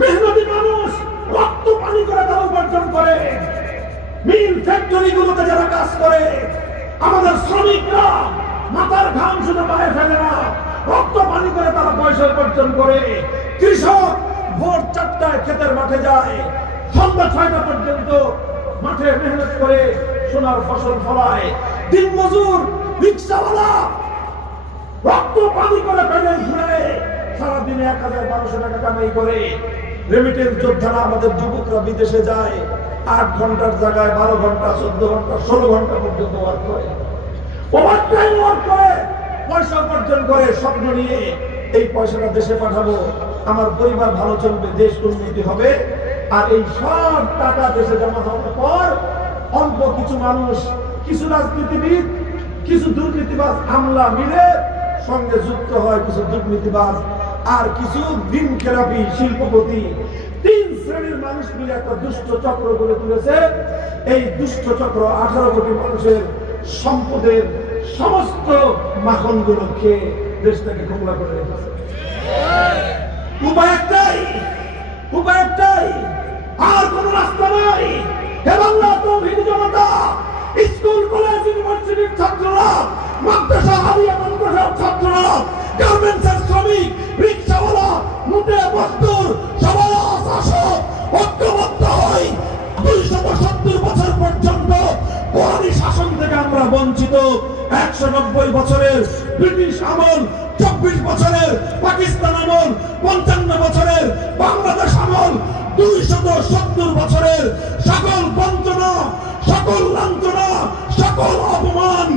মেহনতি মানুষ রক্ত পানি করে তারা উপার্জন করে। মিল ফ্যাক্টরি গুলোতে যারা কাজ করে, আমাদের শ্রমিকরা মাথার ঘাম শুধু পায়ে ফেলে না, রক্ত পানি করে তারা পয়সা উপার্জন করে। কৃষক ভোর 4টায় ক্ষেতের মাঠে যায়, সন্ধ্যা 6টা পর্যন্ত মাঠে মেহনত করে সোনার ফসল ফলায়। দিন মজুর রিক্সাওয়ালা রক্ত পানি করে প্যাডেল ঘুরে সারাদিনে 1000-1200 টাকা কামাই করে। রেমিটেন্স যোদ্ধারা আমাদের যুবকরা বিদেশে যায়, 8 ঘন্টার জায়গায় 12 ঘন্টা, 14 ঘন্টা, 16 ঘন্টা পর্যন্ত ওয়ার্ক করে, ওভারটাইম ওয়ার্ক করে, পয়সা উপার্জন করে। স্বপ্ন নিয়ে এই পয়সাটা দেশে পাঠাবো, আমার পরিবার ভালো চলবে, দেশ উন্নতি হবে। আর এই সব টাকা দেশে জমা হওয়ার পর অল্প কিছু মানুষ, কিছু রাজনীতিবিদ, কিছু দুর্নীতিবাজ আমলা মিলে সঙ্গে যুক্ত হয়, কিছু দুর্নীতিবাজ আর কিছু দিন খেলাপি শিল্পপতি, 3 শ্রেণীর মানুষ মিলে একটা দুষ্ট চক্র গড়ে তুলেছে। এই দুষ্ট চক্র 18 কোটি মানুষের সম্পদের সমস্ত মাখনগুলো খেয়ে দেশটাকে খোলা করে রেখেছে। উপায় একটাই, আর কোন রাস্তা নাই। হে বাংলা তৌহিদ জনতা, স্কুল কলেজ ইউনিভার্সিটির ছাত্ররা, মাদ্রাসা আলিয়া মাদ্রাসার ছাত্ররা, গার্মেন্টসের শ্রমিক, রিক্সাওয়ালা, মুটে মজদুর, সবাই আসো ঐক্যবদ্ধ হই। 270 বছর পর্যন্ত কোরআনী শাসন থেকে আমরা বঞ্চিত। 190 বছরের ব্রিটিশ আমল, 24 বছরের পাকিস্তান আমল, 55 বছরের বাংলাদেশ আমল, 270 বছরের সকল বঞ্চনা, সকল লাঞ্ছনা, সকল অপমান